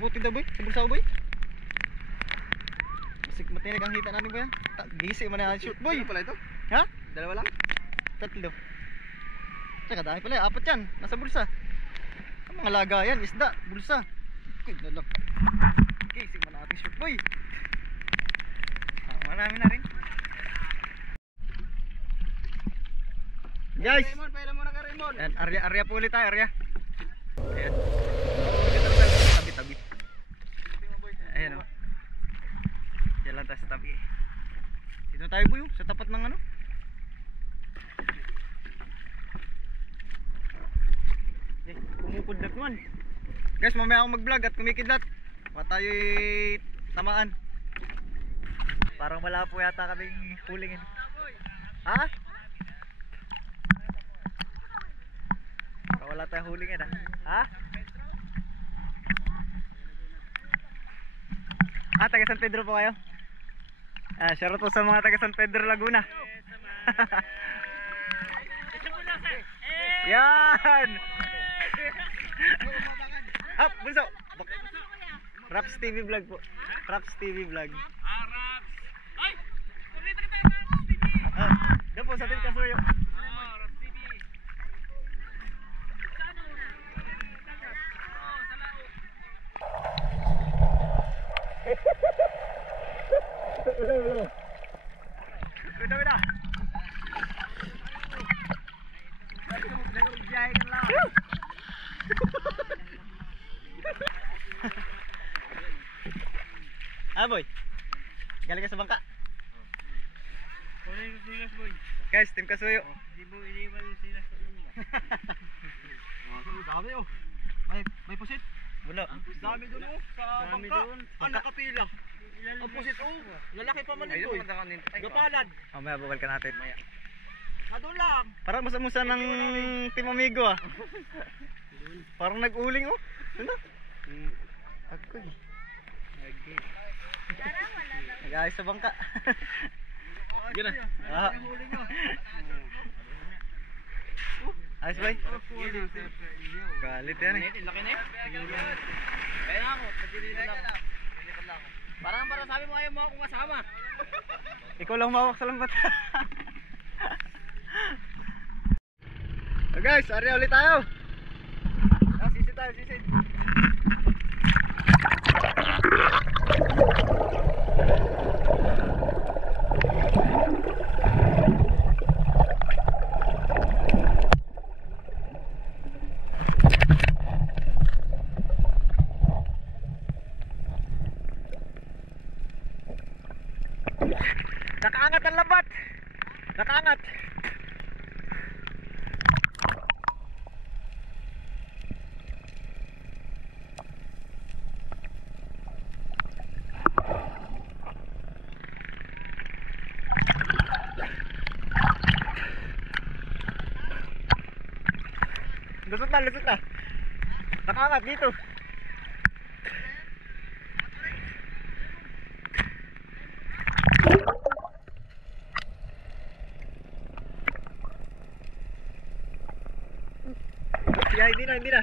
Puti daw boy, sabog sa boy. Masik matinig ang hita natin boy. Gisi man na shoot boy. Ano pala ito? Ha? Dalawa lang? Tatlo. Tsaka dahil pala, apat yan, nasa bulsa. Ang mga lagayan, isda, bulsa. Kuy, nalak. Gisi man natin shoot boy. Marami na rin. Guys, Pailan mo na ka Raymond. yan, area po ulit tayo, area. Ayan. Tabi-tabi. Ayan o. Diyan lang tayo sa tabi. Dito tayo boy, sa tapat ng ano. Kumukudlat man. Guys, mamaya ako mag-vlog at kumikidlat. Baka tayo'y tamaan. Parang wala po yata kaming hulingin. Ha? Wala tayong hulingin ha? Ha? Taga San Pedro po kayo? Shoutout po sa mga taga San Pedro, Laguna. Yan! Up, bunso! Raps TV vlog po. Raps TV vlog. Raps! Ay! Kumita kita yung Raps TV! Doon po sa Team Kasuyo. Raps TV! Udah. Nagbiyahe ka lang. Boy. Galing ka sa bangka. Boy. Guys, Team Kasuyo. Hindi mo iniwan yung silas sa lumba. Dami oh. May pusit. Bulo. Dami doon oh. Sa bangka. Ang nakapila. Ang pusit oh. Lalaki pa man ito eh. Gapalad. Mamaya bukal ka natin. Doon lang. Parang musa-musa ng Team Amigo Parang nag-uling oh. Ano? Agoy. Nag-ayos sa bangka. Yun na. Ayos ba? Galit yan eh. Laki na eh. Kaya na ako. Pagdilitan ako. Parang sabi mo ayaw mo akong kasama. Ikaw lang mawak sa lambat. So guys, area ulit tayo. Sisid tayo, sisid. Nakaangat ang lambat. Nakaangat. Lusot na. Nakaangat dito. Ya, hindi na.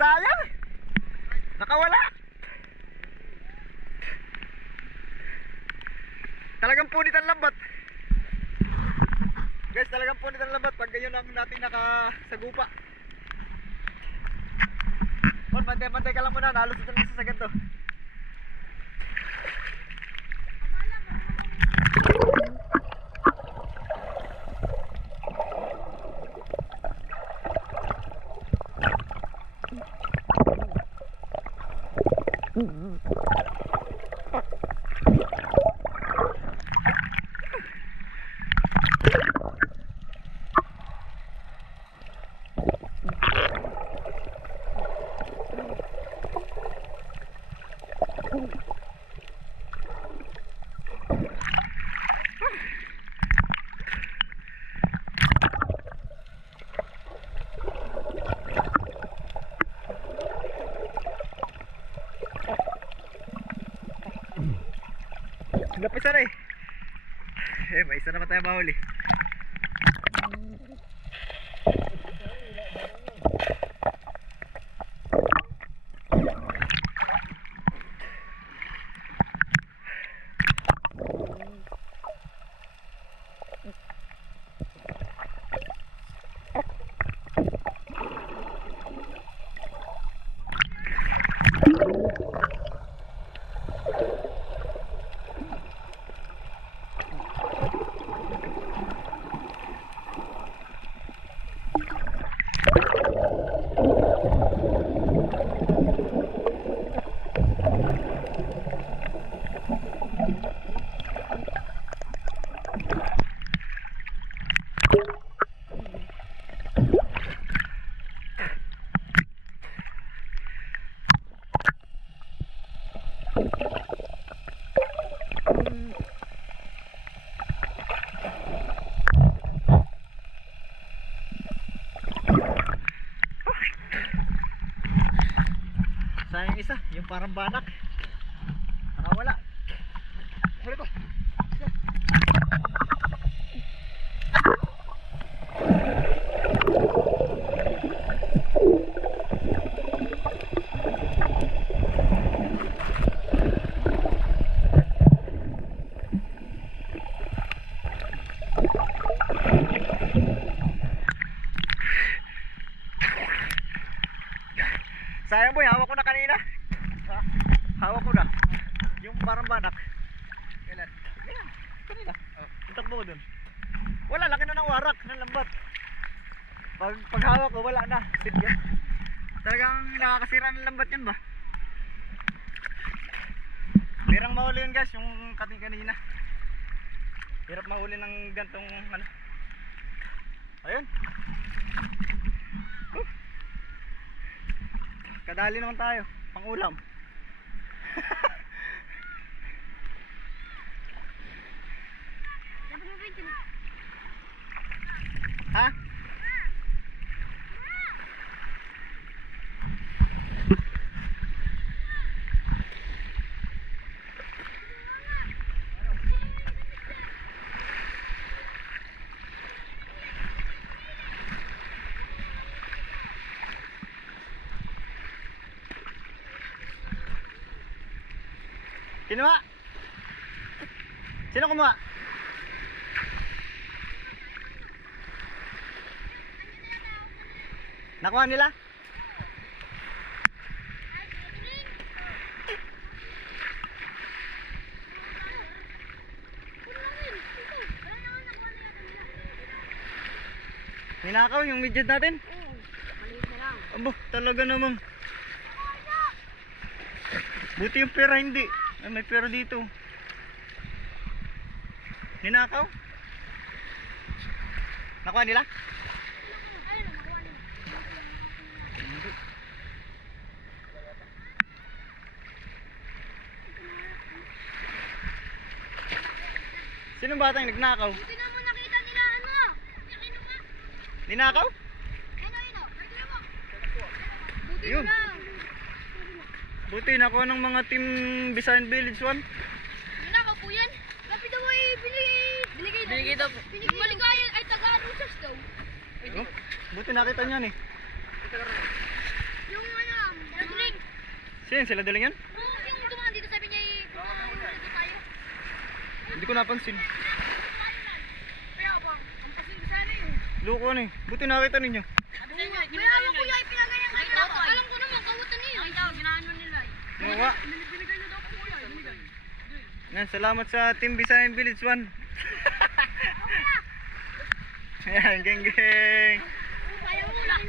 Sayang. Nakawala. Talagang punit ang lambat. Guys, talagang punit ang lambat pag ganyan ang natin nakasagupa. Bantay ka lang muna, nalusot ang isa sa ganito. Napisa na may isa naman tayo mahuli. isa, yung parang banak. Nakawala. Huli ko. Sayang boy, hawak ko na kanina. Ha? Hawak ko na. Yung parang banak. Kailan? Kailan? Kanina. Oh. Takbo ko dun. Wala, laki na ng warak, ng lambat. Pag hawak ko, wala na. Sit yan. Talagang nakakasira ng lambat yan ba? Hirang mahuli yun guys, yung kating kanina. Hirap mahuli ng gantong ano. Ayun. Kadali naman tayo, pang ulam. Ha? Kinuha? Sino kumuha? Nakuha nila? Ninakaw yung midget natin? Maliit na lang. Abo, talaga namang. Buti yung pera hindi. Ay, may pera dito. Ninakaw? Nakuha nila? Ayun, nakuha nila. Hindi. Sinong batang nagnakaw? Buti na mo nakita nila ano. Yung kinuha. Ninakaw? Ino. Nakita mo. Buti Yun. na lang. Buti nakuha ng mga team Bisayan Village 1. Ninakaw po yan. Lapit daw ay binigay daw po. Yung maligayan ay taga-Rusas daw. Oh, buti nakita niyan eh. Yung ano, daling. Sino sila daling yan? Yung dumaan dito sabi niya dito tayo. Hindi ko napansin. Kaya bang, ang pasin sana yun. Loko ano eh. Buti nakita ninyo. May alam ko yung pinagayan kanina. Alam ko naman, kawatan niya. Ay daw, ginano nila. Nawa. Binigay na daw ko kuya. Binigay. Yan, salamat sa team Bisayan Village 1. Ayan, geng geng. Kaya mo, alam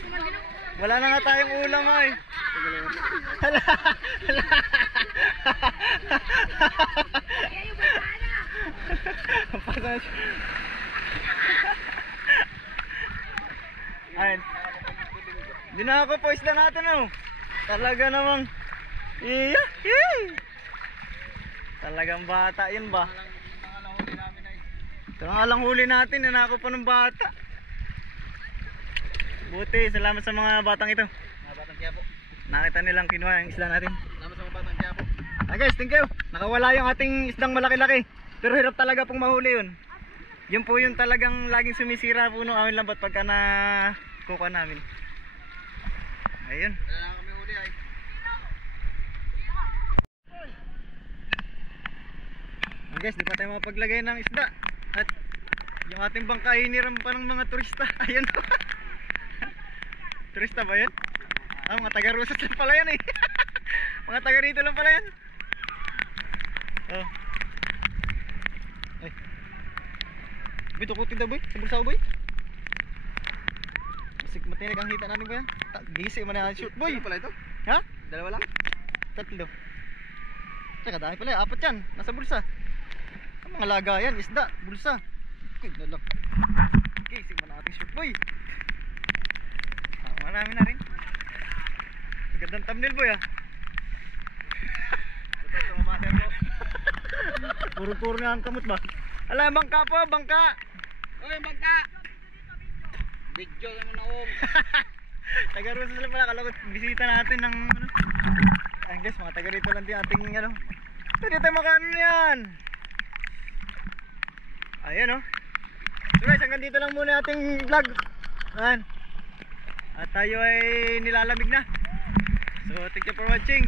ko man din. Wala na nga tayong ulam ay. Hala. Hala. Kaya yung bata. Pasas. Ayun. Di na ako poise na natin oh. Talaga namang iya. Talagang bata yun ba? Ito nga lang huli natin, nanako pa ng bata. Buti, salamat sa mga batang ito. Mga batang Quiapo. Nakita nilang kinuha yung isla natin. Salamat sa mga batang Quiapo. Ah guys, thank you. Nakawala yung ating isdang malaki-laki. Pero hirap talaga pong mahuli yun. Yun po yung talagang laging sumisira po nung awin lambat pagka na kukuha namin. Ayun. Wala na kami huli ay. Guys, di pa tayo makapaglagay ng isda. At yung ating bangka hiniram pa ng mga turista. Ayun. Turista ba yan? Ah, mga taga-Rusas lang pala yan eh. Mga taga rito lang pala yan. Oh. Ay. Boy, tukutin daw boy. Sa bulsa ko boy. Masig matinig ang hita natin boy. Gisi mo na shoot boy. Ano pala ito? Ha? Dalawa lang? Tatlo. Teka, dami pala. Apat yan. Nasa bulsa. Ang mga lagayan, isda, bulsa. Okay, lalak. Gisi mo na ating shoot boy. Ah, marami na rin. Magandang thumbnail boy ah. Ito sa mga mater ko. Puro-puro na ang kamot ba? Ala, bangka po, bangka. Uy, bangka! Video naman ako. Taga-Rusas lang pala. Kala ko bisita natin ng ano. guys, mga taga rito lang din ating ano. Pwede tayo makaano yan. Ayan oh. So guys, hanggang dito lang muna ating vlog. Ayan. At tayo ay nilalamig na. So thank you for watching.